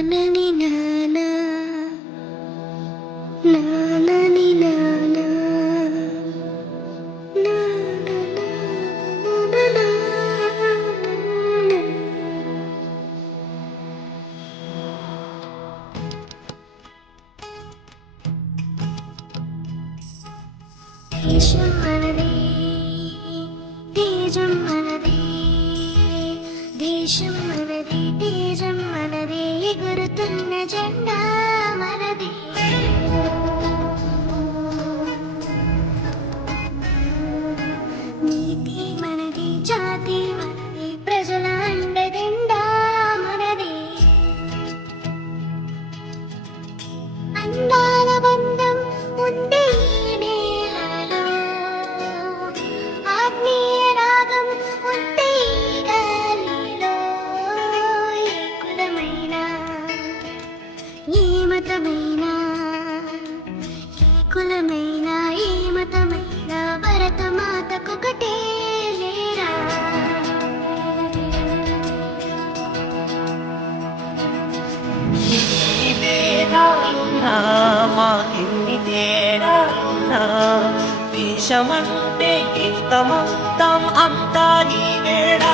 నానని నానా నానని నానా దేశం మనదే తేజం మనదే దేశం మనదే తేజం మనదే ఎగురుతున్న జెండా మనదే నీతి మనది జాతి మనది ప్రజల అండదండా మనదే అందాల బంధం ఉండే ఈ నేలలో ఆత్మీయ రాగం ఉండే ఈ గాలిలో ఏ కులమైనా ఏ మతమైనా ఏ కులమైనా ఏ మతమైనా భరతమాతకొకటే లేరా తేడాలున్నా మాకెన్ని తేడాలున్నా దేశమంటే ఇంత మొత్తం అంతా ఈ వేళ